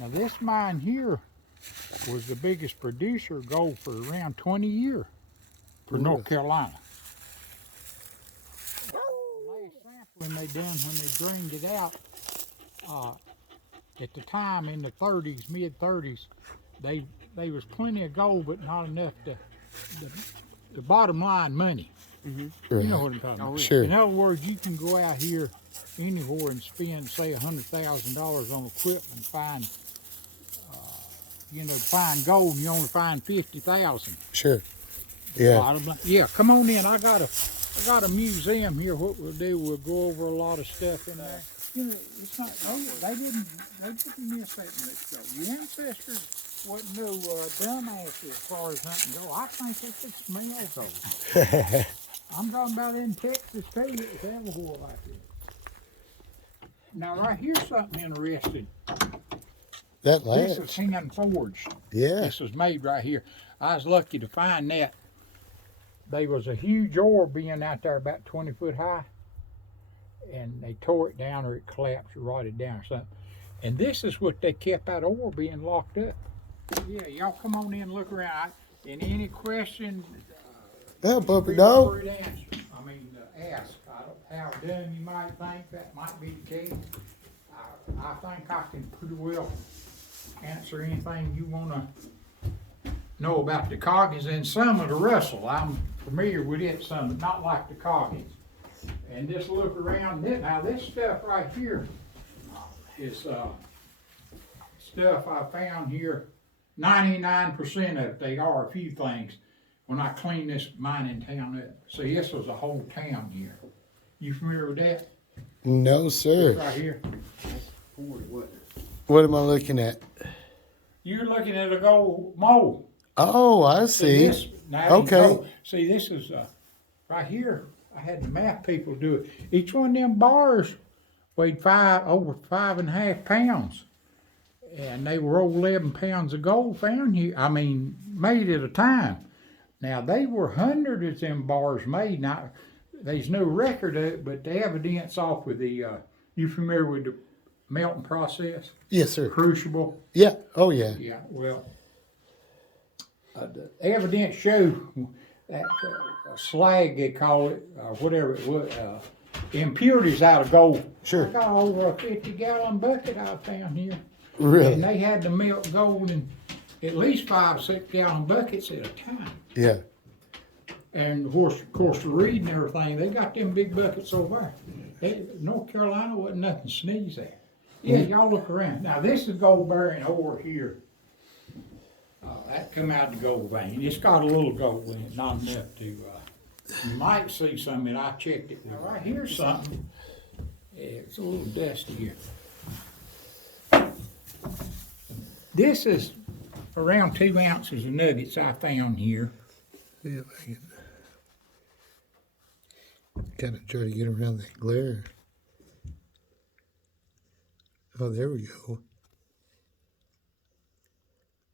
Now this mine here was the biggest producer of gold for around 20 years for North Carolina. Last sampling they done when they drained it out, at the time in the 30s, mid-30s, they was plenty of gold, but not enough to the bottom line money. Mm-hmm. You know what I'm talking about. Sure. In other words, you can go out here anywhere and spend, say, $100,000 on equipment and find, find gold, and you only find 50,000. Sure. Yeah. Yeah. Come on in. I got a museum here. What we'll do, we'll go over a lot of stuff in there. It's not. Oh, they didn't miss that much gold. Your ancestors wasn't no dumbasses as far as hunting gold. I think they could smell gold. I'm talking about in Texas too. It's everywhere like this. Now right here's something interesting. That latch. This is hand forged. Yeah. This was made right here. I was lucky to find that. There was a huge ore being out there about 20 foot high, and they tore it down or it collapsed or rotted down or something. And this is what they kept that ore being locked up. Yeah, y'all come on in and look around. And any question, Yeah, puppy feel dog. free to answer. I mean, ask. I don't how dumb you might think that might be the case. I think I can pretty well answer anything you want to know about the Coggins and some of the Russell. I'm familiar with it some, but not like the Coggins. And just look around. Now this stuff right here is stuff I found here. 99% of it, they are a few things. When I clean this mining town up. See, this was a whole town here. You familiar with that? No, sir. Right here. What am I looking at? You're looking at a gold mold. Oh, I see. This, now Okay. See, this is right here. I had the math people do it. Each one of them bars weighed over 5.5 pounds. And they were over 11 pounds of gold found here. I mean, made at a time. Now, they were hundreds of them bars made. Now, there's no record of it, but the evidence off with the, you familiar with the melting process? Yes, sir. Crucible? Yeah. Oh, yeah. Yeah, well, the evidence show that slag, they call it, whatever it was, impurities out of gold. Sure. I got over a 50-gallon bucket I found here. Really? And they had to melt gold in at least 5-6-gallon buckets at a time. Yeah. And of course, the reed and everything, they got them big buckets over there. North Carolina wasn't nothing to sneeze at. Yeah, y'all look around. Now this is gold bearing ore here. That come out of the gold vein. It's got a little gold in it, not enough to. You might see some of it. I checked it. Now right here's something. Yeah, it's a little dusty here. This is around 2 ounces of nuggets I found here. Yeah, I can kind of try to get around that glare. Oh, there we go.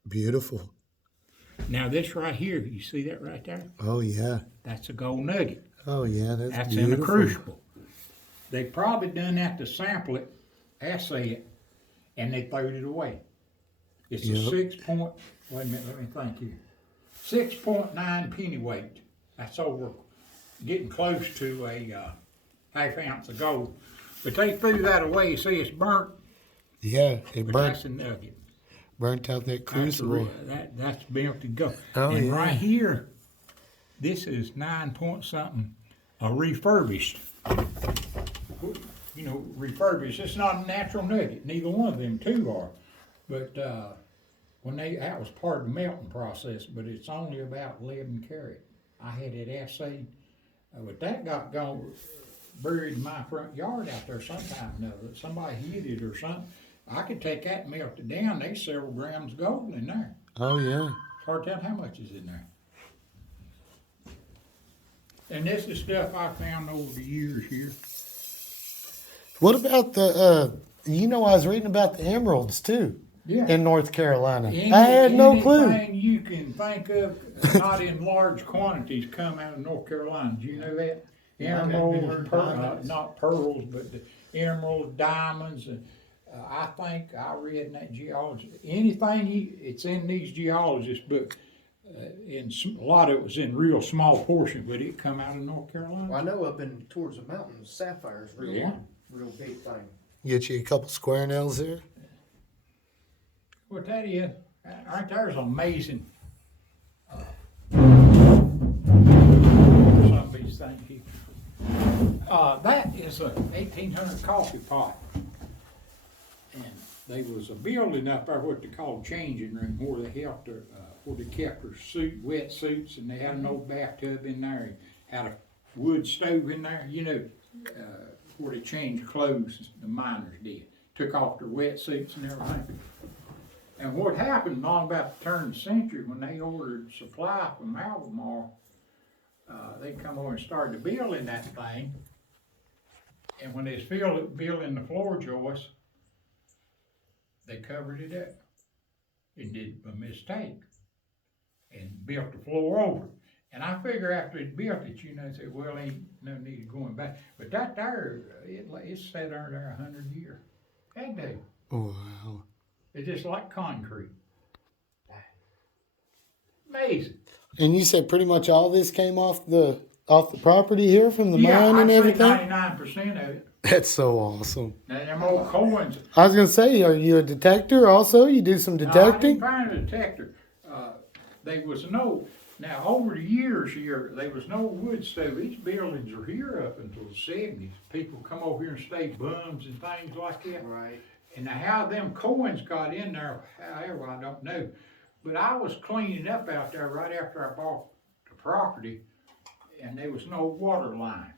Beautiful. Now this right here, you see that right there? Oh, yeah. That's a gold nugget. Oh, yeah, that's in beautiful. a crucible. They probably done that to sample it, assay it, and they threw it away. It's a wait a minute, let me think here. 6.9 pennyweight. That's over, getting close to a half ounce of gold. But they threw that away. You see, it's burnt. Yeah, it But that's a nugget. burnt out that crucible. That's melted gold. Oh, and yeah. right here, this is 9 point something, refurbished. You know, refurbished. It's not a natural nugget. Neither one of them two are. But that was part of the melting process, but it's only about 11 carat. I had it assayed, but that got buried in my front yard out there sometime or another. Somebody hid it or something. I could take that and melt it down. There's several grams of gold in there. Oh, yeah. It's hard to tell how much is in there. And this is stuff I found over the years here. What about the, I was reading about the emeralds, too. Yeah. In North Carolina. I had no clue. Anything you can think of, not in large quantities, come out of North Carolina. Do you know that? Emeralds, not pearls, but the emeralds, diamonds, and I think I read in that geology, it's in these geologist books. A lot of it was in real small portion, but it come out of North Carolina. Well, I know up in towards the mountains, sapphire's Yeah. real big thing. Get you a couple square nails there. What that is, right there's amazing. Some of these things here. That is a 1800 coffee pot. And there was a building up there, what they call changing room, where they helped her, where they kept her wet suits, and they had an old bathtub in there, and had a wood stove in there, where they changed clothes, the miners did. Took off their wet suits and everything. And what happened long about the turn of the century, when they ordered supply from Albemarle, they come over and started building that thing. And when they was building the floor joists, they covered it up and did a mistake and built the floor over. And I figure after it built it, they said, well, ain't no need of going back. But that there, it sat under there 100 years. That day. Wow. It's just like concrete. Amazing. And you said pretty much all this came off the property here from the mine and everything? Yeah, I'd say 99% of it. That's so awesome. Now, them old coins. I was gonna say, are you a detector also? You do some detecting? No, I didn't find a detector. There was no, now over the years here, there was no wood stove. These buildings are here up until the 70s. People come over here and stay bums and things like that. Right. And how them coins got in there, however, I don't know. But I was cleaning up out there right after I bought the property, and there was no water line.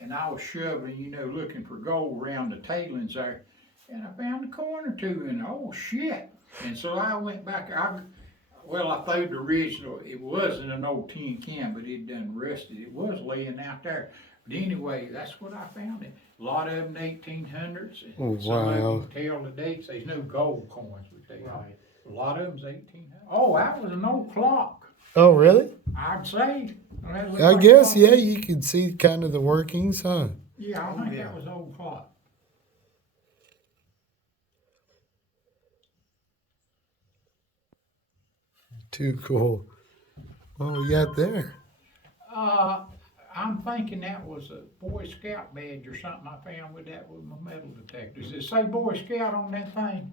And I was shoving, looking for gold around the tailings there, and I found a coin or two, and oh shit. And so I went back, I threw the original, it wasn't an old tin can, but it done rusted. It was laying out there. But anyway, that's what I found it. A lot of them 1800s, and Oh, some wow. of them tell the dates. There's no gold coins with that. Right. A lot of them's 1800s. Oh, that was an old clock, Oh, really? I'd say. That looked I like a guess, clock. yeah, you could see kind of the workings, huh? Yeah, I Oh, think yeah. that was an old clock. Too cool. What we got there? I'm thinking that was a Boy Scout badge or something I found with my metal detector. Does it say Boy Scout on that thing?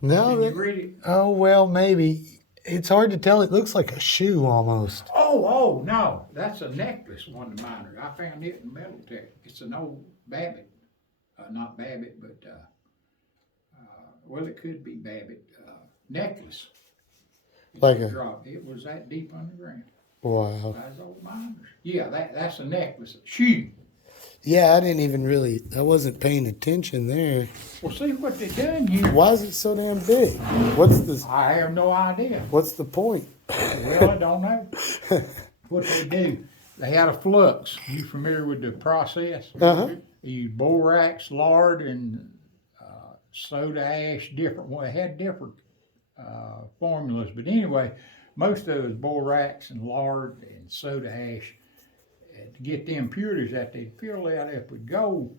No, Did you that, read it? oh, well, maybe. It's hard to tell. It looks like a shoe almost. Oh, no, that's a necklace, one of mine. I found it in metal detector. It's an old Babbitt, not Babbitt, but, well, it could be Babbitt, necklace. Like It a- dropped. It was that deep underground. Wow. That's old miners. Yeah, that's a necklace, shoe. Yeah, I wasn't paying attention there. Well, see what they done here. Why is it so damn big? I have no idea. What's the point? Well, I don't know. What they do, they had a flux. You familiar with the process? Uh-huh. They use borax, lard, and soda ash, different. Well, they had different formulas, but anyway, most of it was borax and lard and soda ash. To get the impurities out, they'd fill that up with gold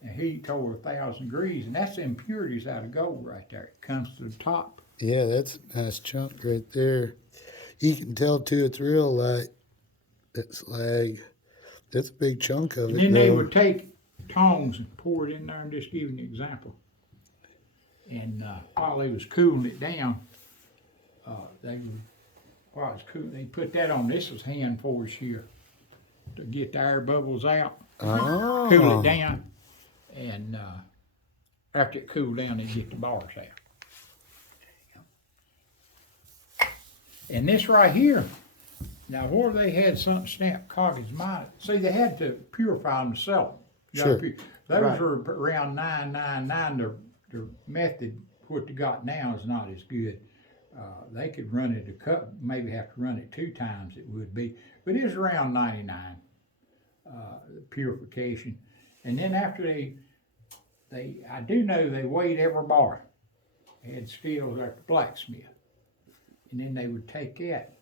and heat over 1,000 degrees, and that's the impurities out of gold right there. It comes to the top. Yeah, that's a nice chunk right there. You can tell too, it's real light. That slag. That's a big chunk of And it. then they though. would take tongs and pour it in there, and just give you an example. And while they was cooling it down, while it's cooling, they put that on. This was hand forged here to get the air bubbles out, Oh. cool it down, and after it cooled down, they get the bars out. And this right here, now where they had something snapped Coggins mine, see, they had to purify them to sell them. You gotta Sure. Those Right. are around 999. Their method, what they got now is not as good. They could run it maybe have to run it 2 times it would be, but it's around 99 purification. And then after I do know they weighed every bar. They had scales like the blacksmith. And then they would take that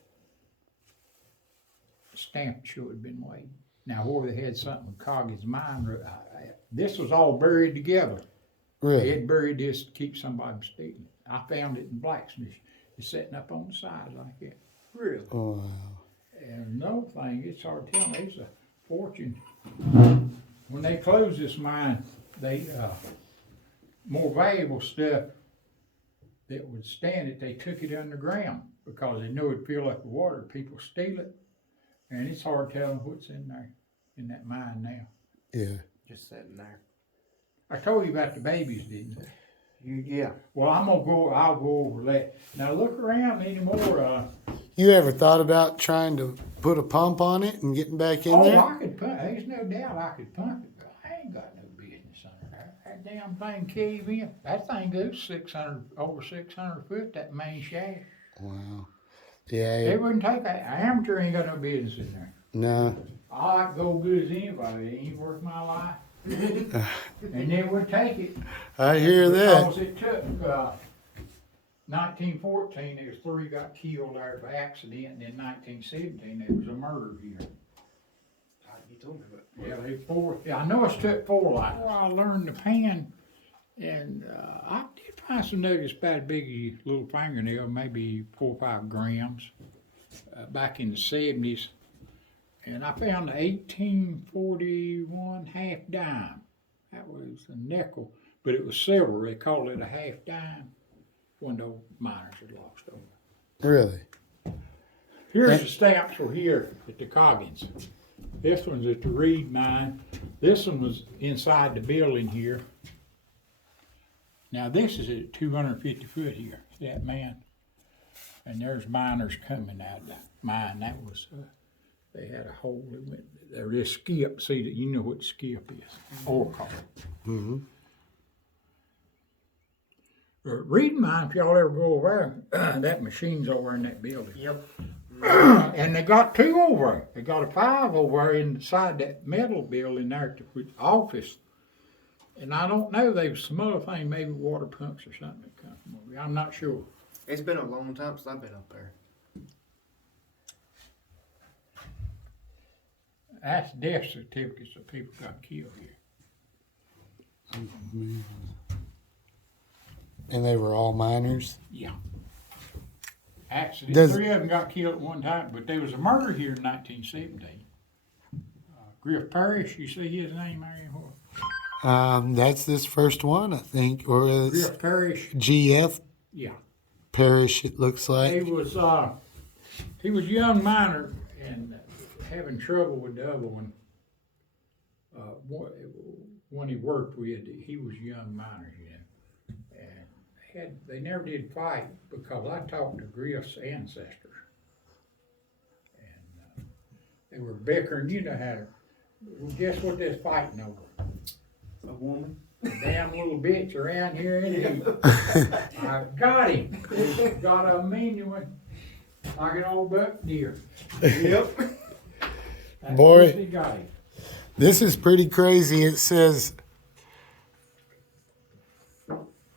stamp to show it had been weighed. Now, where they had something with Coggins mine, This was all buried together. They Really? had buried this to keep somebody from stealing. I found it in Blacksmith. It's sitting up on the side like that. Really? Oh, wow. And another thing, it's hard to tell, there's a fortune. When they closed this mine, they, more valuable stuff that would stand it, they took it underground because they knew it'd fill up with water. People steal it. And it's hard to tell what's in there, in that mine now. Yeah. Just sitting there. I told you about the babies, didn't I? Yeah. Well, I'll go over that. Now look around anymore. You ever thought about trying to put a pump on it and getting back in Oh, there? I could pump, there's no doubt I could pump it, but I ain't got no business under there. That damn thing cave in. That thing goes over 600 foot, that main shaft. Wow. Yeah. It wouldn't take that. An amateur ain't got no business in there. No. I like to go good as anybody. It ain't worth my life. And they would take it. I hear that. Because it took, 1914, there was 3 got killed there by accident, and in 1917, there was a murder here. You told me about. Yeah, they 4, yeah, I know it's took 4 lives. Before I learned to pan, and I did find some nuggets about as big as your little fingernail, maybe 4 or 5 grams, back in the 70s. And I found a 1841 half dime. That was a nickel, but it was silver. They called it a half dime. One of those miners had lost over. Really? Here's the stamps were here at the Coggins. This one's at the Reed mine. This one was inside the building here. Now this is at 250 foot here, that man. And there's miners coming out of that mine. That was, they had a hole that went, there is skip, see that, you know what skip is, ore car. Mm-hmm. Reed mine, if y'all ever go over there, that machine's over in that building. Yep. And they got 2 over there. They got a 5 over there inside that metal building there at the office. And I don't know, there was some other thing, maybe water pumps or something that come from over there. I'm not sure. It's been a long time since I've been up there. That's death certificates of people got killed here. And they were all miners? Yeah. Actually, Does- 3 of them got killed at one time, but there was a murder here in 1917. Griff Parrish, you see his name there? That's this first one, I think, or it's Griff Parrish, GF yeah. Parish, it looks He like. was a young miner and having trouble with the other one. One he worked with, he was a young miner, you know. And they never did fight because I talked to Griff's ancestors. And they were bickering, you know how to, well, guess what they're fighting over? A woman? A damn little bitch around here, and I got him. He got a mean one, like an old buck deer. Yep. That's Boy. what he got him. This is pretty crazy. It says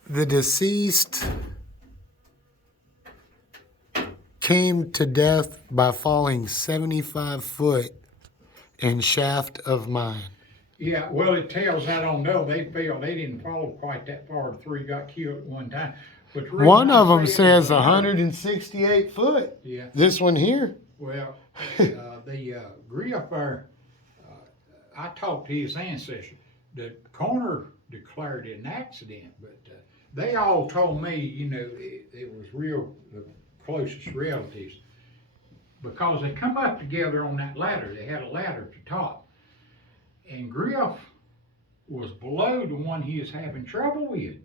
the deceased came to death by falling 75 foot in shaft of mine. Yeah, well, it tells that on no, they fell. They didn't fall quite that far. The 3 got killed at one time. But the reason One I of them say it says is 168 foot. Yeah. This one here. Well, the Griff there, I talked to his ancestors. The coroner declared it an accident, but they all told me, you know, it was real, the closest relatives, because they come up together on that ladder. They had a ladder at the top. And Griff was below the one he was having trouble with.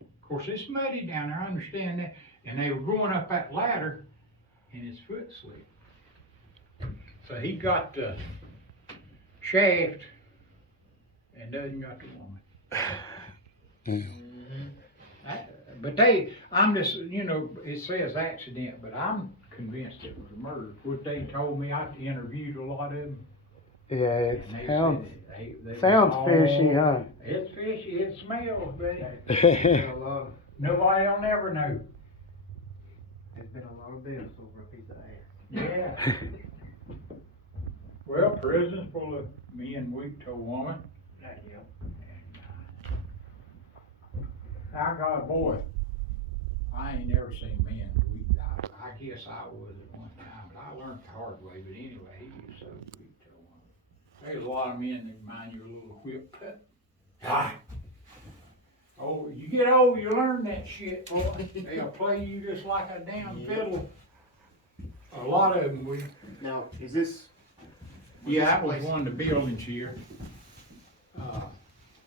Of course, it's muddy down there, I understand that. And they were going up that ladder, and his foot slipped. So he got the shaft and doesn't got the woman. But I'm just, you know, it says accident, but I'm convinced it was a murder. What they told me, I interviewed a lot of them. Yeah, it and they sounds, said they sounds all- fishy, huh? It's fishy, it smells, buddy. Been a lot. Nobody will never know. There's been a lot of deaths over a piece of ass. Yeah. Well, prison's full of men weak to a woman. Yeah. I got a boy. I ain't never seen men. I guess I was at one time, but I learned the hard way. But anyway, he was so weak to one. There's a lot of men that mind your little whip cut. Ah. Oh, you get old, you learn that shit, boy. They'll play you just like a damn fiddle. A lot of them will. Now, is this? Yeah, that was one of the buildings here.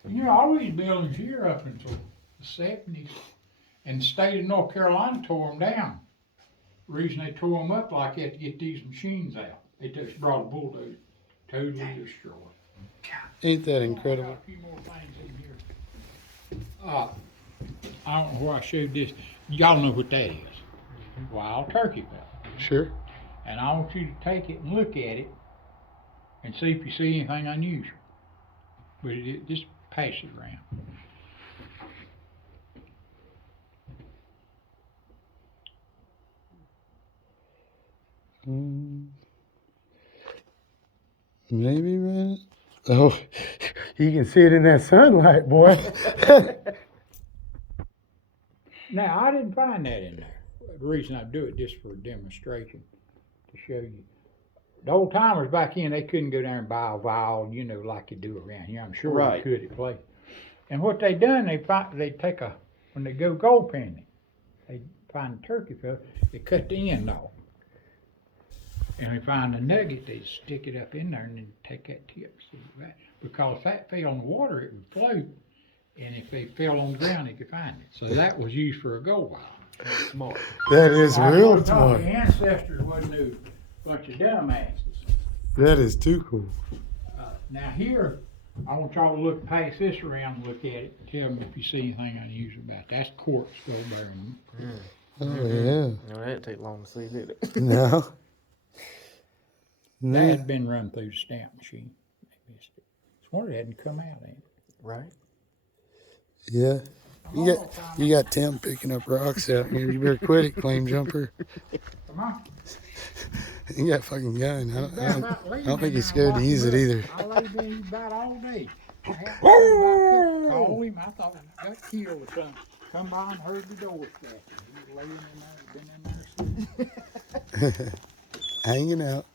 You know, all these buildings here up until the 70s. And the state of North Carolina tore them down. The reason they tore them up like that to get these machines out. They just brought a bulldozer, totally destroyed. Ain't that I incredible? got a few more things in here. I don't know where I showed this. Y'all know what that is. Wild turkey feather. Sure. And I want you to take it and look at it and see if you see anything unusual. But just pass it around. Maybe right. Oh, you can see it in that sunlight, boy. Now, I didn't find that in there. The reason I do it just for a demonstration to show you. The old timers back in, they couldn't go down and buy a vial, you know, like you do around here. I'm sure Right. they could at place. And what they done, they take when they go GoldPanning, they find a turkey feather, they cut the end off. And they find a nugget, they stick it up in there and then take that tip. See that? Because if that fell in the water, it would float. And if they fell on the ground, they could find it. So that was used for a gold vial. Smart. That is real The smart. ancestors wasn't no bunch of dumbasses. That is too cool. Now here, I want y'all to look, pass this around and look at it and tell me if you see anything unusual about it. That's quartz gold bearing. Oh yeah. No, that didn't take long to see, did it? No. That No. had been run through the stamp machine. They missed it. It's wonder it hadn't come out in. Right. Yeah. You got Tim picking up rocks out here. You better quit it, claim jumper. Come on. He got fucking gun. I don't think he's Now, scared to watch use it him either. look. I laid there about all day. I had to call him. I thought I got killed or something. Come by and heard the door scratching. He was laying in there, been in there sleeping. Hanging out.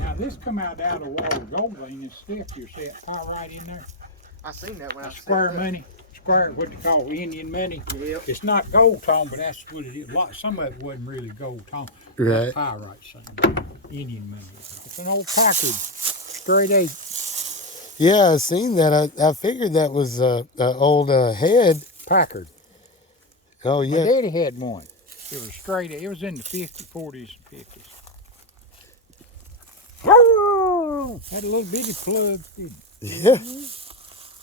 Now this come out of the water gold vein and stiff. You see it pile right in there. I seen that when I Square money. Square, what they call Indian money. Yep. It's not gold tone, but that's what it is. Some of it wasn't really gold tone. Right. Pyrite something. Indian money. It's an old Packard, straight eight. Yeah, I seen that. I figured that was a old head. Packard. Oh My yeah. daddy had one. It was straight. It was in the 50s, 40s, and 50s. Had a little bitty plug, didn't it? Yeah.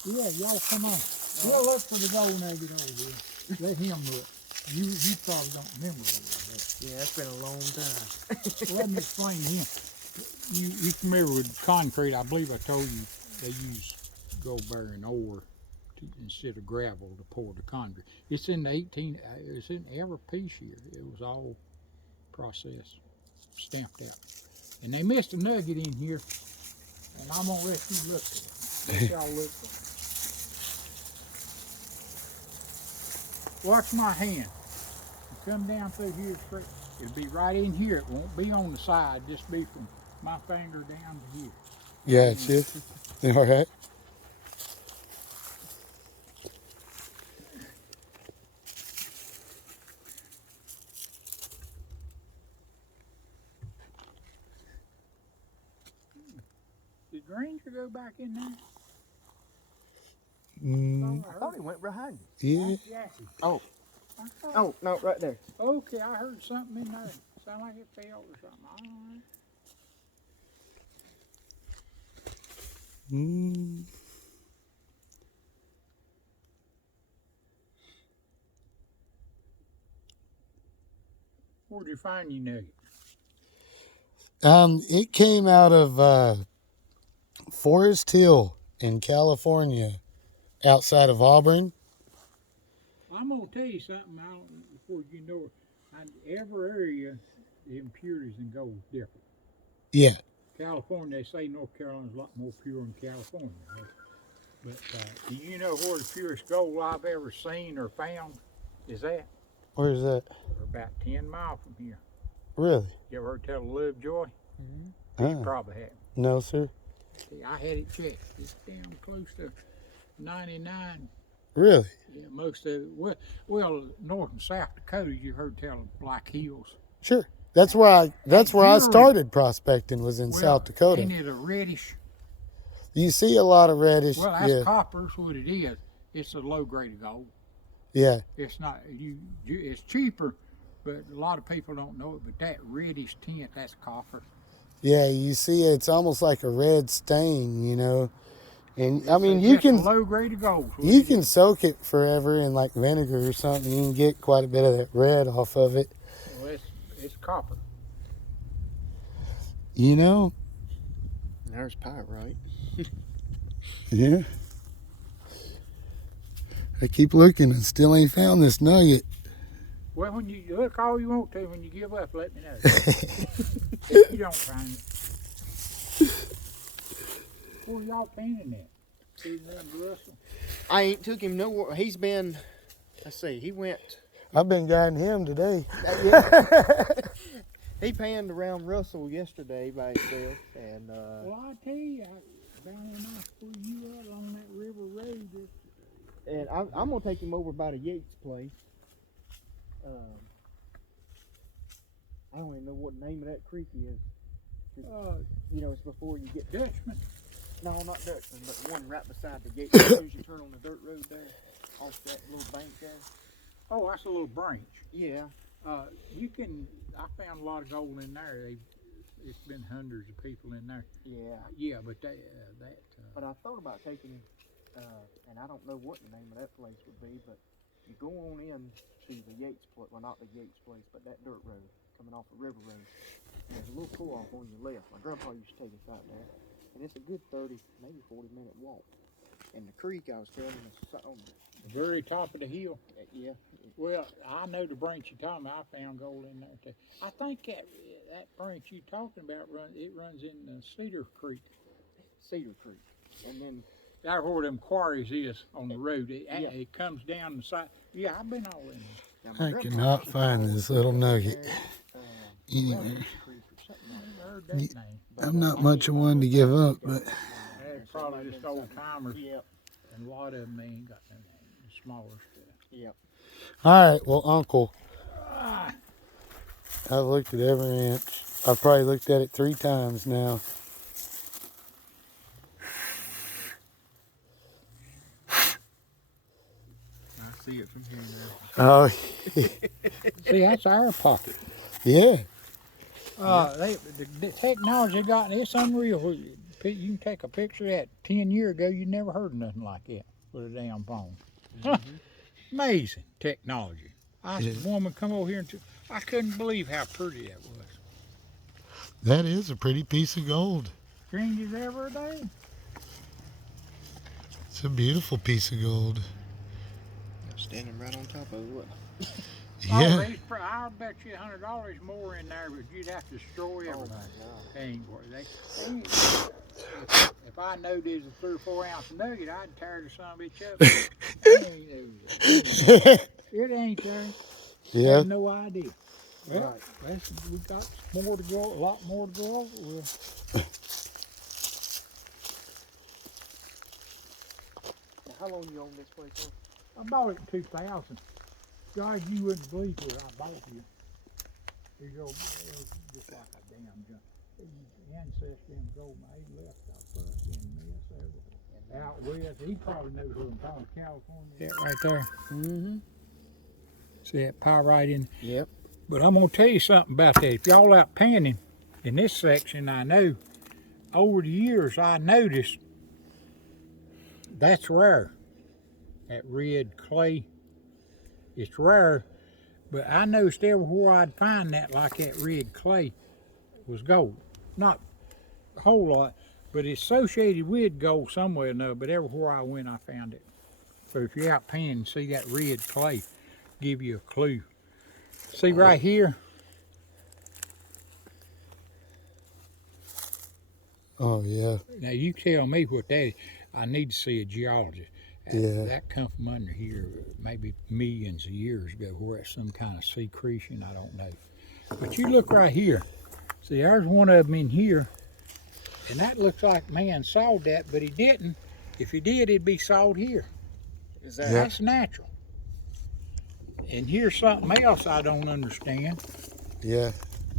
Yeah, y'all come on. We'll look for the gold nugget over here. Let him look. You probably don't remember what it was. Yeah, it's been a long time. Well, let me explain to him. You familiar with concrete? I believe I told you they use gold bearing ore instead of gravel to pour the concrete. It's in the it's in every piece here. It was all processed, stamped out. And they missed a nugget in here, and I'm gonna let you look at it. Let y'all look at it. Watch my hand. You come down through here straight. It'll be right in here. It won't be on the side. Just be from my finger down to here. Gotcha. All right. Did Granger go back in there? I thought he went behind you. Yeah. Jackie. Oh. I thought, Oh, no, right there. okay, I heard something in there. Sound like it fell or something. I don't know. Where'd you find your nugget? It came out of Forest Hill in California, outside of Auburn. I'm gonna tell you something. I don't before you know it. Every area, the impurities in gold is different. Yeah. California, they say North Carolina's a lot more pure than California. But do you know where the purest gold I've ever seen or found is at? Where's that? We're about 10 miles from here. Really? You ever heard tell of Lovejoy? Ah. You probably haven't. No, sir. See, I had it checked. It's down close to 99. Really? Yeah, most of it. Well, North and South Dakota, you heard tell of Black Hills. Sure. That's where I Jewelry. started prospecting was in South Dakota. Ain't it a reddish? You see a lot of reddish. Well, that's yeah. copper. Is what it is. It's a low grade of gold. Yeah. It's not it's cheaper, but a lot of people don't know it. But that reddish tint, that's copper. Yeah, you see it's almost like a red stain, you know. And I mean, It's you just a can low grade of gold. you can soak it forever in like vinegar or something. You can get quite a bit of that red off of it. Well, it's copper. You know. There's pyrite. Yeah. I keep looking and still ain't found this nugget. Well, when you look all you want to, when you give up, let me know. If you don't find it. Where y'all painting at? See Russell? I ain't took him nowhere. He's been, let's see, he went, I've been guiding him today. he panned around Russell yesterday by himself. And Well, I tell you, I found enough for you out on that river road. and I'm going to take him over by the Yates place. I don't even know what the name of that creek is. You know, it's before you get Dutchman. No, not Dutchman, but the one right beside the gate. As soon as you turn on the dirt road there, off that little bank there. Oh, that's a little branch. Yeah. I found a lot of gold in there. It's been hundreds of people in there. Yeah. Yeah, but But I thought about taking, and I don't know what the name of that place would be, but you go on in to the Yates place, well not the Yates place, but that dirt road coming off the river road. And there's a little pull-off on your left. My grandpa used to take us out there. And it's a good 30, maybe 40-minute walk. And the creek I was telling you is on the very top of the hill. yeah. Well, I know the branch you're talking about. I found gold in there too. I think that branch you're talking about runs in Cedar Creek. Cedar Creek. And then That's where them quarries is on the road. It comes down the side. Yeah, I've been all in there. I cannot find this little nugget anywhere. Heard that name. I'm not much of one to give up, but That's probably just old timers. Yep. And a lot of them ain't got no name. The smaller stuff. Yep. all right. Well, Uncle, I've looked at every inch. I've probably looked at it 3 times now. I see it from here now. Oh, See, that's our pocket. yeah. The technology got, it's unreal. You can take a picture of that 10 years ago, you never heard of nothing like that with a damn phone. Amazing technology. I had a woman come over here and I couldn't believe how pretty that was. That is a pretty piece of gold. Strangers every day. It's a beautiful piece of gold. Standing right on top of it. Look. Yeah. I'll bet you $100 more in there, but you'd have to destroy everything. They ain't worth it. If I know there's a 3 or 4 ounce nugget, I'd tear the son of a bitch up. It ain't there. Yeah. I have no idea. Well, we got more to go, a lot more to go over with. Now, how long you own this place for? I bought it in 2000. God, you wouldn't believe where I bought you. It was just like a damn junk. The ancestor in gold, he left out first in this everywhere. Out west, he probably knows where I'm talking, California. That right there. Mm-hmm. See that pyrite in? Yep. But I'm gonna tell you something about that. If y'all out panning in this section, I know over the years I noticed that's rare. That red clay, it's rare, but I noticed everywhere I'd find that like that red clay was gold. Not a whole lot, but it's associated with gold somewhere or another, but everywhere I went I found it. So if you're out panning, see that red clay, give you a clue. See right here? Oh, yeah. Now you tell me what that is. I need to see a geologist. Yeah. That come from under here maybe millions of years ago, where it's some kind of secretion, I don't know. But you look right here. See, there's one of them in here, and that looks like man sawed that, but he didn't. If he did, it'd be sawed here. Is that That's natural. And here's something else I don't understand. Yeah.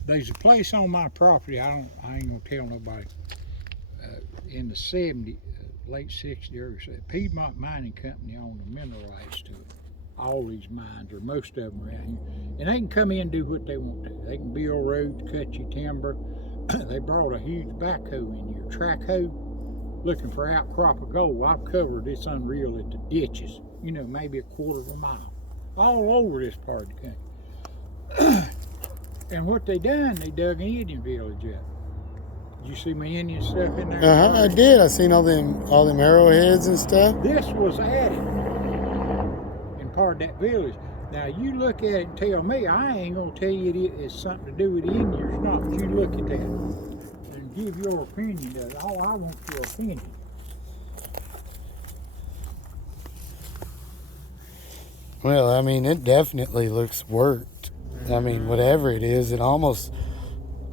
There's a place on my property, I ain't gonna tell nobody. In the 70s, late 60s, early 70s, Piedmont Mining Company owned the mineral rights to it. All these mines, or most of them around here. And they can come in and do what they want to. They can build roads, cut your timber. They brought a huge backhoe in here, track hoe, looking for outcrop of gold. I've covered this unreal at the ditches, you know, maybe a quarter of a mile, all over this part of the country. And what they done, they dug an Indian village up. Did you see my Indian stuff in there? I did. I seen all them arrowheads and stuff. This was added in part of that village. Now you look at it and tell me, I ain't gonna tell you it's something to do with the Indians or not, but you look at that and give your opinion to it. Oh, I want your opinion. Well, I mean, it definitely looks worked. I mean, whatever it is, it almost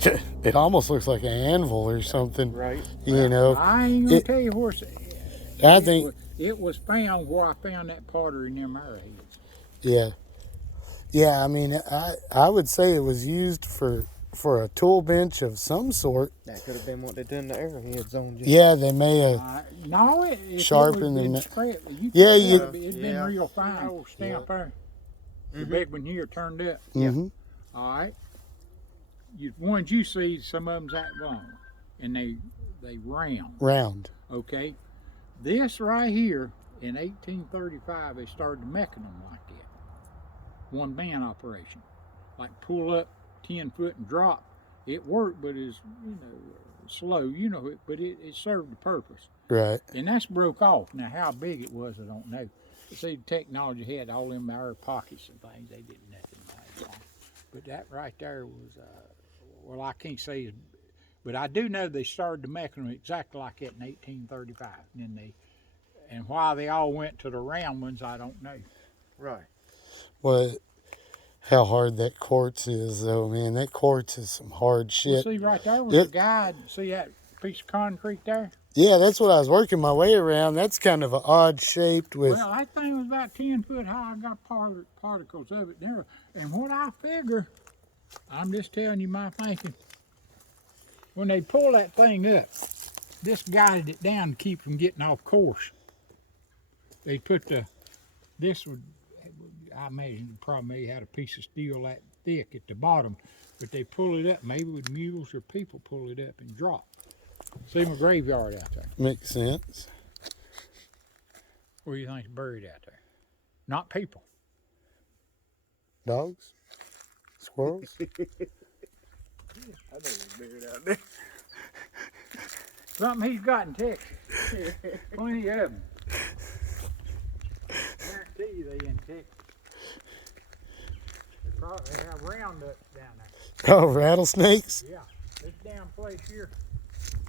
looks like an anvil or something. right? You know, I ain't gonna tell you where it's I think, it was found where I found that pottery in them arrowheads. yeah. Yeah, I mean, I would say it was used for a tool bench of some sort. That could have been what they done the arrowheads on. Just Yeah, they may have. No, if Sharpened it and- was scrap, Yeah, it'd been Yeah. real fine. Old stamp there. The Mhm. big one here turned up. Mm-hmm. All right. Ones you see, some of them's that long, and they round. Round. Okay. This right here in 1835, they started making them like that. One man operation, like pull up 10 foot and drop. It worked, but it's slow, but it served the purpose. Right. And that's broke off. Now how big it was, I don't know. See, the technology had all them air pockets and things. They did nothing like that. But that right there was, well, I can't say, but I do know they started to make them exactly like that in 1835. And why they all went to the round ones, I don't know. right. Well, how hard that quartz is, though, man. That quartz is some hard You shit. see right there was a guide. See that piece of concrete there? Yeah, that's what I was working my way around. That's kind of an odd shaped with. Well, that thing was about 10 foot high. I got particles of it there. And what I figure, I'm just telling you my thinking, when they pull that thing up, this guided it down to keep from getting off course. They put I imagine the problem they had a piece of steel that thick at the bottom, but they pull it up, maybe with mules or people pull it up and drop. See my graveyard out there. Makes sense. What do you think's buried out there? Not people. Dogs? Squirrels? I know it's bigger out there. Something he's got in Texas. Plenty of them. Guarantee you they in Texas. They have roundups down there. Oh, rattlesnakes? Yeah, this damn place here.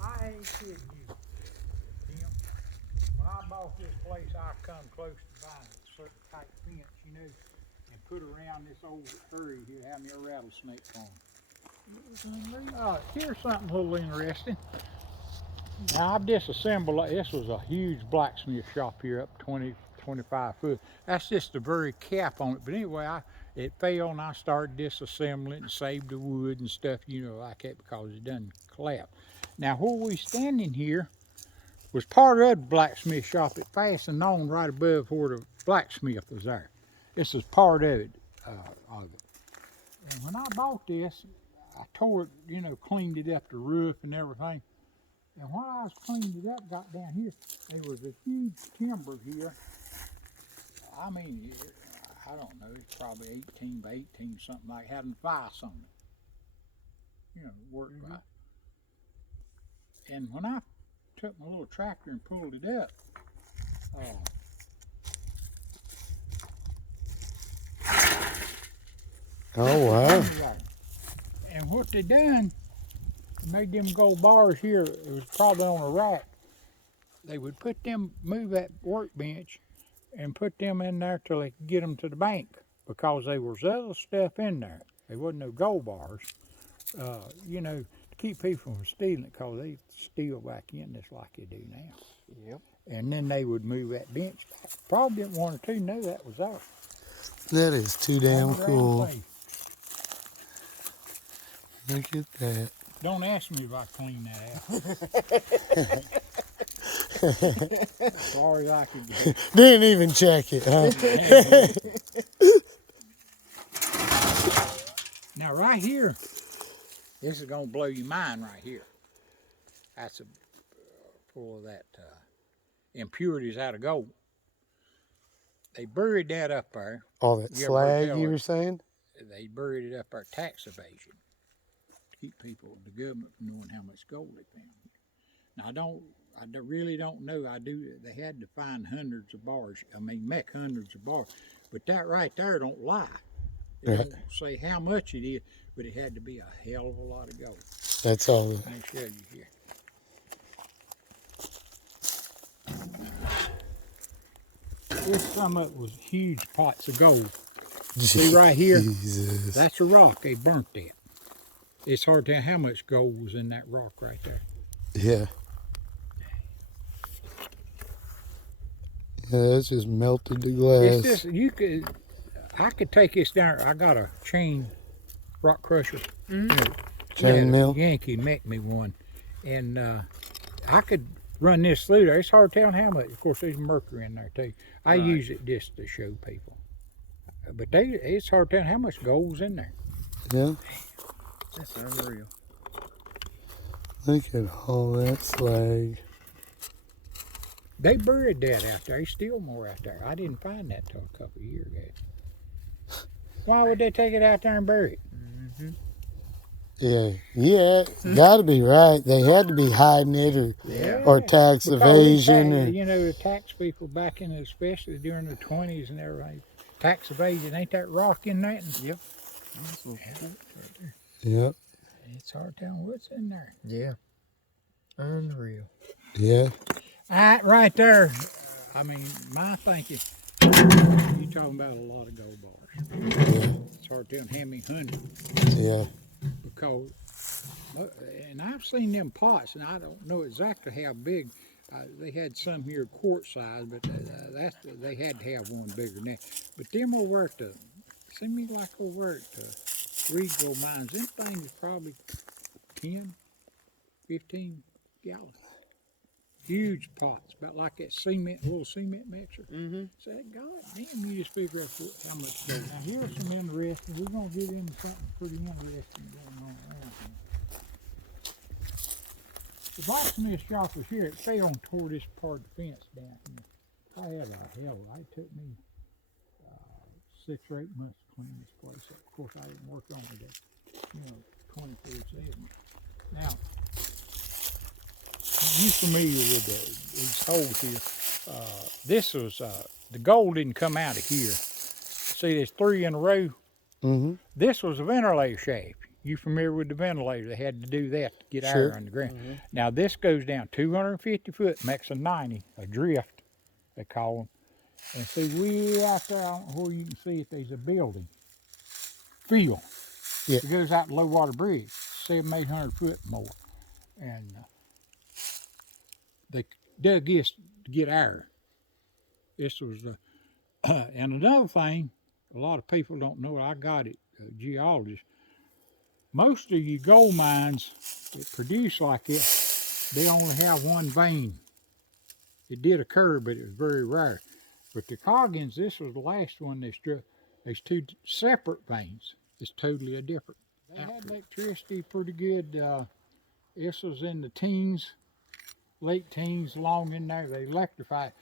I ain't kidding you, Tim. When I bought this place, I come close to buying a certain type fence, and put around this old area here, have me a rattlesnake farm. Here's something a little interesting. Now I've disassembled, this was a huge blacksmith shop here up 25 foot. That's just the very cap on it. But anyway, it fell and I started disassembling and saved the wood and stuff, like that because it doesn't collapse. Now where we standing here was part of the blacksmith shop. It fastened on right above where the blacksmith was there. This is part of it. And when I bought this, I tore it, cleaned it up, the roof and everything. And while I was cleaning it up, got down here, there was a huge timber here. I mean, I don't know, it's probably 18 by 18, something like having a vise on it. Work by. And when I took my little tractor and pulled it up, Oh, wow. And what they done, made them gold bars here, it was probably on a rack. They would move that workbench and put them in there till they could get them to the bank, because there was other stuff in there. There wasn't no gold bars, you know, to keep people from stealing it, because they steal back in just like they do now. Yep. And then they would move that bench back. Probably didn't want to know that was there. That is too damn All around cool. place. Look at that. Don't ask me if I clean that out. As far as I can get. Didn't even check it, huh? Now right here, this is gonna blow your mind right here. That's full of that impurities out of gold. They buried that up there. All that You ever slag tell you her? were saying? They buried it up there, tax evasion. To keep people, the government from knowing how much gold they found. Now I really don't know. They had to find hundreds of bars. Make hundreds of bars. But that right there don't lie. It Right. don't say how much it is, but it had to be a hell of a lot of gold. That's all. Let me show you here. Some of it was huge pots of gold. See right here? Jesus. That's a rock. They burnt that. It's hard to tell how much gold was in that rock right there. Yeah. Yeah, that's just melted the glass. It's just, I could take this down. I got a chain rock crusher. Chain mill? Yankee make me one. And I could run this through there. It's hard to tell how much. Of course, there's mercury in there too. I use it just to show people. But it's hard to tell how much gold's in there. Yeah. That's unreal. Look at all that slag. They buried that out there. There's still more out there. I didn't find that till a couple of years ago. Why would they take it out there and bury it? Yeah, gotta be right. They had to be hiding it or tax Because evasion. the tax people back in, especially during the 20s and everything. Tax evasion, ain't that rock in that? Yep. Yep. It's hard to tell what's in there. Yeah. Unreal. Yeah. Right there, I mean, my thinking, you talking about a lot of gold bars. Yeah. It's hard to tell how many hundred. Yeah. Because, and I've seen them pots, and I don't know exactly how big. They had some here quart size, but they had to have one bigger than that. But them over at seem me like over at Regal Mines, them things probably 10, 15 gallons. Huge pots, about like that little cement mixer. Mm-hmm. So, God damn, you just figure out how much goes. Now, here's some interesting. We're going to get into something pretty interesting going on around here. The blacksmith shop was here. It fell and tore this part of the fence down here. I had a hell. It took me 6 or 8 months to clean this place up. Of course, I didn't work on it, 24/7. Now, you familiar with these holes here? This was the gold didn't come out of here. See, there's 3 in a row. Mm-hmm. This was a ventilator shaft. You familiar with the ventilator? They had to do that to get Sure. air underground. Mm-hmm. Now this goes down 250 foot, makes a 90, a drift, they call them. And see, way out there, I don't know where you can see it, there's a building. Field. Yeah. It goes out to Low Water Bridge, 700-800 foot more. And they dug this to get air. This was and another thing, a lot of people don't know, I got it, geologist. Most of your gold mines that produce like this, they only have one vein. It did occur, but it was very rare. But the Coggins, this was the last one they struck. There's 2 separate veins. It's totally different. They had electricity pretty good. This was in the teens, late teens, long in there. They electrified.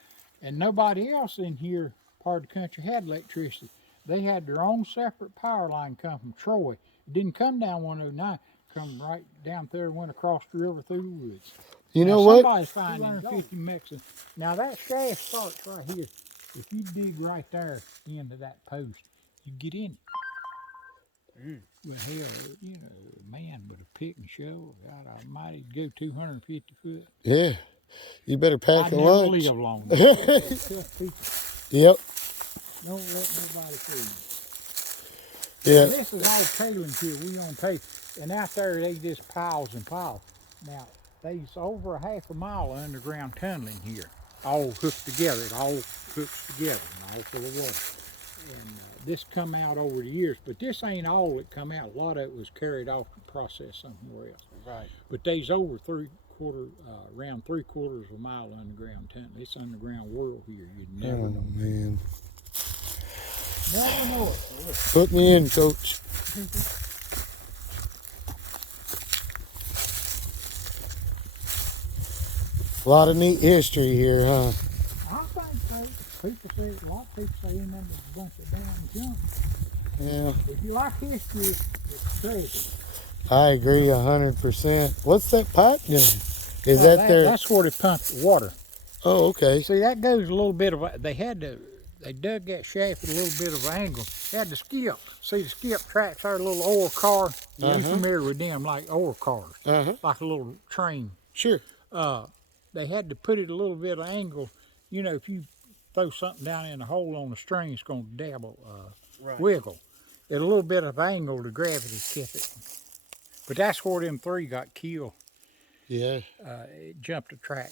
And nobody else in here, part of the country, had electricity. They had their own separate power line come from Troy. It didn't come down 109. Come right down there and went across the river through the woods. You now, know what? Somebody's finding 250 Mexican. Now that shaft starts right here. If you dig right there into that post, you get in it. But hell, you know, man with a pick and shovel, God almighty, go 250 foot. Yeah. You better pack I'd a never lunch. live long enough. Tough people. Yep. Don't let nobody fool you. Yeah. Now, this is all tailings here. We on tape. And out there, they just piles and piles. Now, there's over a half a mile of underground tunneling here, all hooked together. It all hooks together and all full of water. And this come out over the years, but this ain't all that come out. A lot of it was carried off and processed somewhere else. Right. But there's over around 3/4 of a mile of underground tunnel. It's underground world here. You'd never Oh, know. man. Never know it. Put me in, Coach. A lot of neat history here, huh? I think so. People say, a lot of people say in there there's a bunch of damn junk. Yeah. If you like history, it's crazy. I agree 100%. What's that pipe doing? Is that their... That's where they pump the water. Oh, okay. See, that goes a little bit of, they dug that shaft at a little bit of an angle. They had to skip. See the skip tracks there, a little oil car. You're familiar with them, like oil cars, like a little train. Sure. They had to put it a little bit of angle. You know, if you throw something down in a hole on the string, it's going to dabble, wiggle. At a little bit of angle, the gravity kept it. But that's where them three got killed. Yeah. It jumped the track.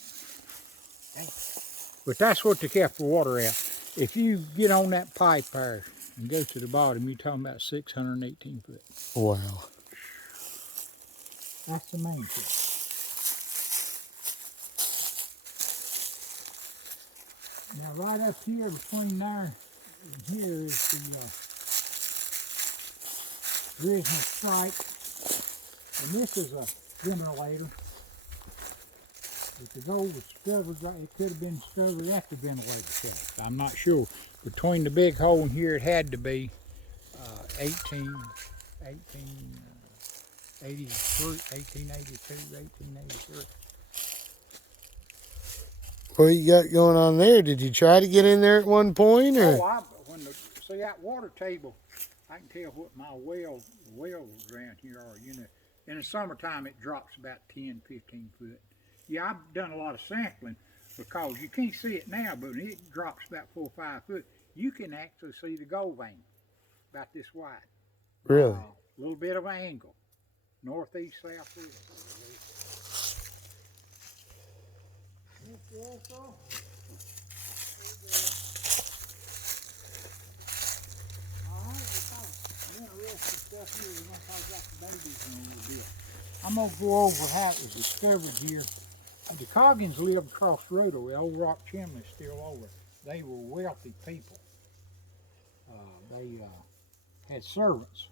But that's what they kept the water out. If you get on that pipe there and go to the bottom, you're talking about 618 foot. Wow. That's the main thing. Now right up here between there and here is the original strike. And this is a ventilator. If the gold was discovered, it could have been discovered at the ventilator shaft. I'm not sure. Between the big hole and here, it had to be 1883. What you got going on there? Did you try to get in there at one point, or? Oh, see that water table, I can tell what my wells around here are. You know, in the summertime it drops about 10, 15 foot. Yeah, I've done a lot of sampling because you can't see it now, but when it drops about 4 or 5 foot, you can actually see the gold vein about this wide. Really? A little bit of an angle, northeast, southwest. I'm going to go over how it was discovered here. The Coggins lived across the road over. The old rock chimney's still over. They were wealthy people. They had servants.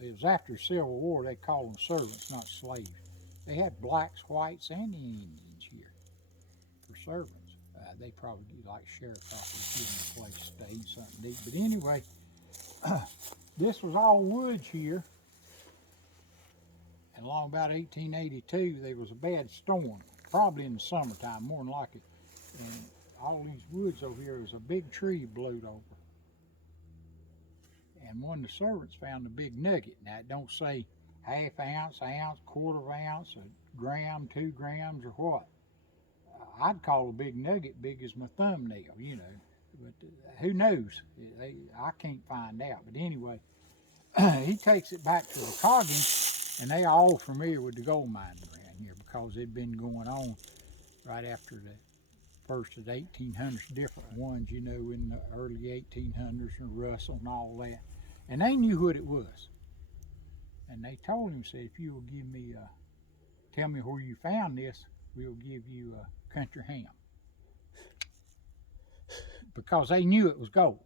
It was after the Civil War. They called them servants, not slaves. They had blacks, whites, and Indians here for servants. They probably like sharecroppers, giving a place to stay and something to eat. But anyway, this was all woods here. And along about 1882, there was a bad storm, probably in the summertime, more than likely. And all these woods over here, was a big tree blowed over. And one of the servants found a big nugget. Now it don't say half ounce, quarter of ounce, a gram, 2 grams, or what. I'd call a big nugget big as my thumbnail, you know. But who knows? I can't find out. But anyway, he takes it back to the Coggins, and they are all familiar with the gold mining around here because it'd been going on right after the first of the 1800s, different ones, you know, in the early 1800s, and Russell and all that. And they knew what it was. And they told him, said, if you will give me, tell me where you found this, we'll give you a country ham. Because they knew it was gold.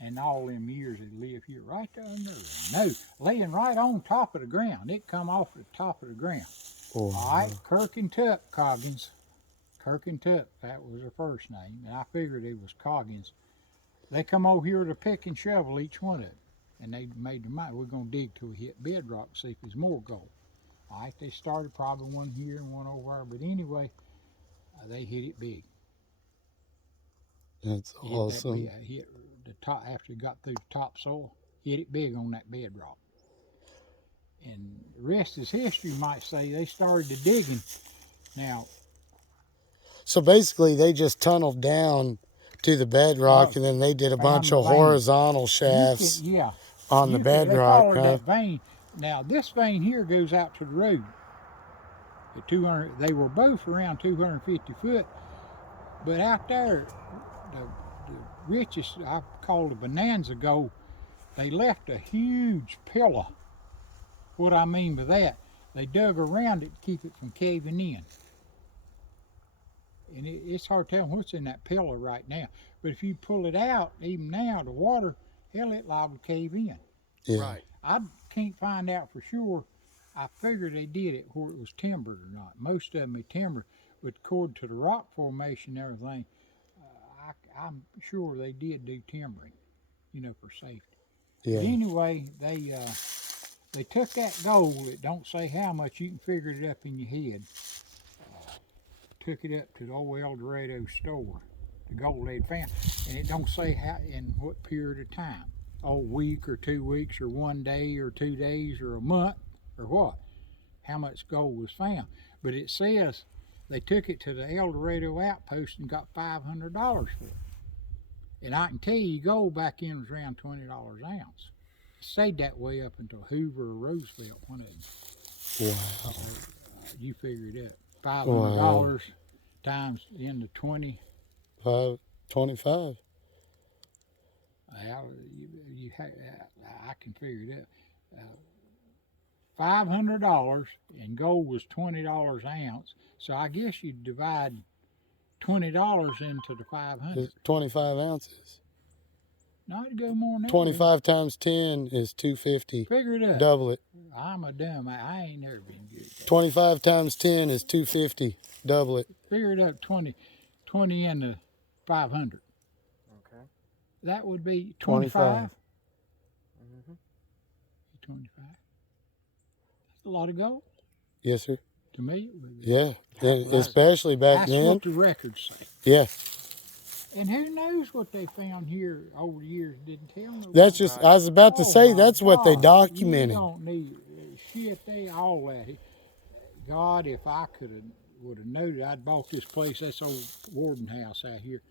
And all them years they lived here right there under there. No, laying right on top of the ground. It come off the top of the ground. Oh, all right, Kirk and Tuck Coggins. Kirk and Tuck, that was their first name. And I figured it was Coggins. They come over here with a pick and shovel, each one of them. And they made their mind, we're going to dig till we hit bedrock, see if there's more gold. All right, they started probably one here and one over there. But anyway, they hit it big. That's awesome. Hit the top, after it got through the topsoil, hit it big on that bedrock. And the rest is history, you might say. They started the digging. Now, So basically, they just tunneled down to the bedrock, and then they did a bunch the of vein. horizontal shafts on the They bedrock. followed Huh? that vein. Now, this vein here goes out to the road. At 200, they were both around 250 foot. But out there, the richest, I call it bonanza gold, they left a huge pillar. What I mean by that, they dug around it to keep it from caving in. And it's hard to tell what's in that pillar right now. But if you pull it out, even now, the water, hell, it liable to cave in. Yeah. Right. I can't find out for sure. I figured they did it where it was timbered or not. Most of them are timbered, but according to the rock formation and everything, I'm sure they did do timbering, for safety. Yeah. But anyway, they took that gold. It don't say how much. You can figure it up in your head. Took it up to the old El Dorado store, the gold they'd found, and it don't say how in what period of time. A week or 2 weeks or 1 day or 2 days or a month or what, how much gold was found. But it says they took it to the El Dorado outpost and got $500 for it. And I can tell you, gold back then was around $20 an ounce. It stayed that way up until Hoover or Roosevelt, one of them. Wow. So, you figure it out. $500 times into 20. 525. I can figure it out. $500 and gold was $20 an ounce. So I guess you divide $20 into the 500. It's 25 ounces. No, it'd go more than that. 25 times 10 is 250. Figure it out. Double it. I'm a dumb. I ain't never been good at that. 25 times 10 is 250. Double it. Figure it out. 20 into 500. Okay. That would be 25. 25. That's a lot of gold. Yes, sir. To me, it would be. Yeah. And especially back That's then. what the records say. Yeah. And who knows what they found here over the years? Didn't tell nobody. That's just, I was about to say, my that's what they God, documented. You don't need shit. They all that. God, if I would have known, I'd bought this place. That's old Warden House out here.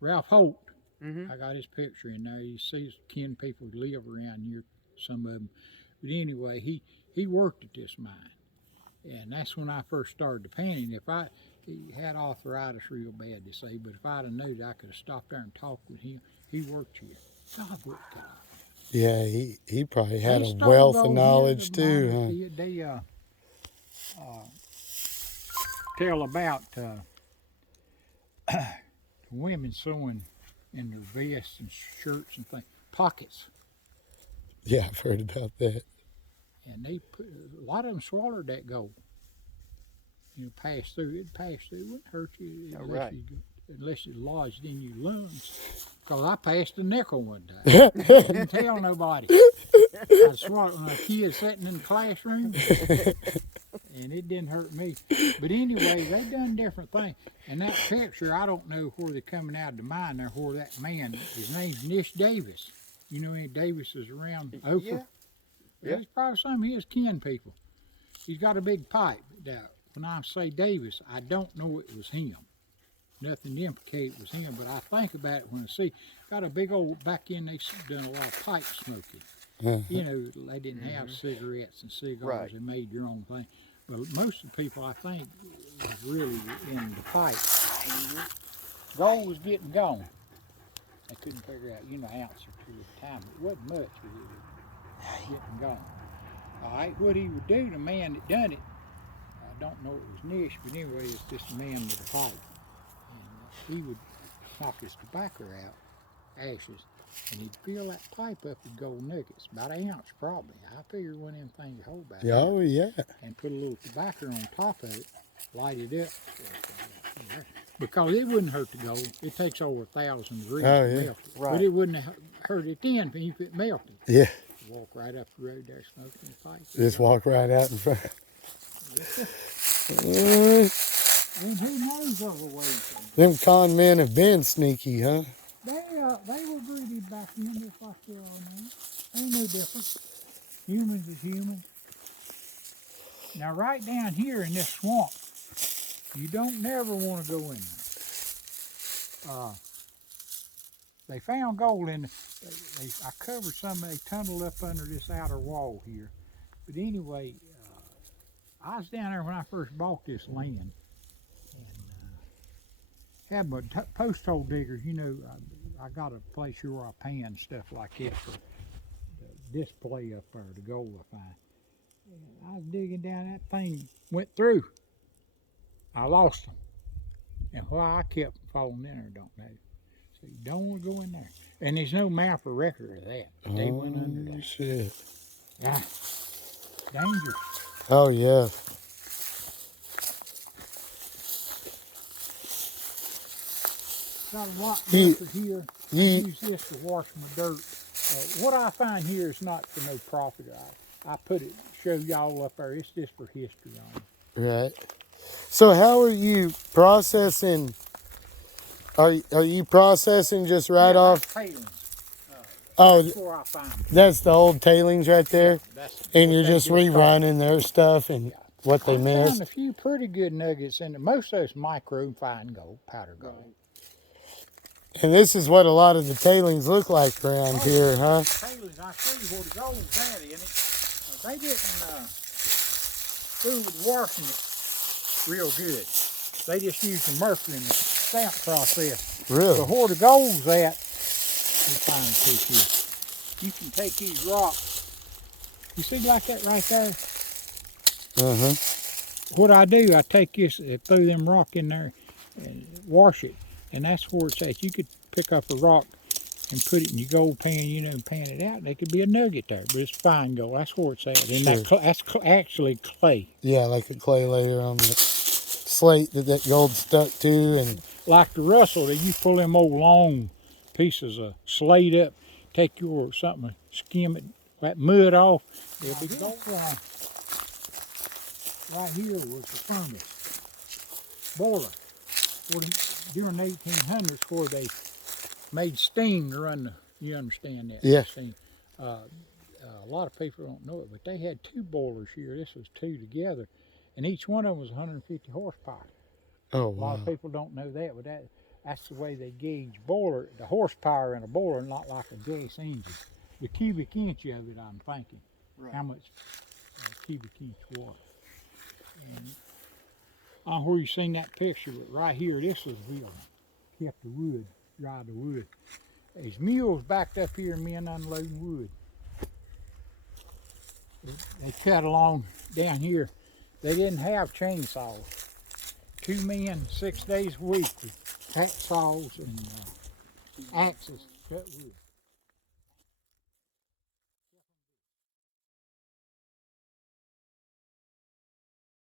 Ralph Holt. I got his picture in there. You see, 10 people live around here. Some of them. But anyway, he worked at this mine, and that's when I first started the panning. He had arthritis real bad, they say, but if I'd have known, I could have stopped there and talked with him. He worked here. God, what God. Yeah, he probably had They a stole wealth gold of here, knowledge the too, miners huh? did. They tell about women sewing in their vests and shirts and things, pockets. Yeah, I've heard about that. And they put a lot of them swallowed that gold. Pass through. It passed through. It wouldn't hurt you unless it lodged in your lungs. Because I passed a nickel one time. Didn't tell nobody. I swallowed when a kid sitting in the classroom, and it didn't hurt me. But anyway, they done different things. And that picture, I don't know where they're coming out of the mine there, where that man, his name's Nish Davis. You know any Davises around Oprah? Yeah. There's probably some of his kin people. He's got a big pipe. Now, when I say Davis, I don't know it was him. Nothing to implicate it was him, but I think about it when I see, got a big old, back then they done a lot of pipe smoking. They didn't have cigarettes and cigars. Right. They made your own thing. But most of the people, I think, was really in the pipe. Gold was getting gone. They couldn't figure out, an ounce or two at a time. It wasn't much, but it was getting gone. All right, what he would do, the man that done it, I don't know it was Nish, but anyway, it's just a man with a pipe. And he would knock his tobacco out, ashes, and he'd fill that pipe up with gold nuggets, about an ounce probably. I figure one of them things you hold back. Oh, yeah. And put a little tobacco on top of it, light it up. Because it wouldn't hurt the gold. It takes over 1,000 degrees to melt it. Right. But it wouldn't have hurt it then if it melted. Yeah. Walk right up the road there smoking the pipe. Just walk right out in front. And who knows other ways? Them con men have been sneaky, huh? They were pretty back in just like they are now. Ain't no difference. Humans is human. Now right down here in this swamp, you don't never want to go in there. They found gold in I covered some, they tunneled up under this outer wall here. But anyway, I was down there when I first bought this land. And had my post hole diggers, you know, I got a place here where I pan stuff like this for the display up there, the gold I find. And I was digging down, that thing went through. I lost them. And why I kept falling in there, don't know. So you don't want to go in there. And there's no map or record of that. But they went under there. Shit. Yeah. Dangerous. Oh, yeah. Got a lot here. I Ye- use this to wash my dirt. What I find here is not for no profit. I put it, show y'all up there. It's just for history on it. Right. So how are you processing? Are you processing just right Yeah, off? that's tailings. Oh, That's where I find them. that's the old tailings right there, That's and what you're they just started. rerunning their stuff and what they I found missed. a few pretty good nuggets in it. Most of it's micro fine gold, powder gold. And this is what a lot of the tailings look like around here, huh? Tailings, I'll show you where the gold's at in it. They didn't fool with washing it real good. They just used the mercury in the stamp process. Really? But where the gold's at, you find a piece here. You can take these rocks. You see like that right there? Uh-huh. What I do, I take this, throw them rock in there and wash it. And that's where it's at. You could pick up a rock and put it in your gold pan, you know, and pan it out. There could be a nugget there, but it's fine gold. That's where it's at. And that's actually clay. Yeah, like a clay layer on the slate that gold stuck to, and Like the Russell, that you pull them old long pieces of slate up, take your something, skim it, that mud off. There'll be gold on. Right here was the furnace boiler. During the 1800s, where they made steam to run the, you understand that? Yeah. Steam. A lot of people don't know it, but they had two boilers here. This was two together, and each one of them was 150 horsepower. oh A lot wow. of people don't know that, but that's the way they gauge boiler, the horsepower in a boiler, not like a gas engine. The cubic inch of it, I'm thinking. Right. How much cubic inch water. And where you seen that picture, but right here, this was wheeling. Kept the wood, dried the wood. There's mules backed up here, men unloading wood. They cut along down here. They didn't have chainsaws. 2 men, 6 days a week with hacksaws and axes cut wood.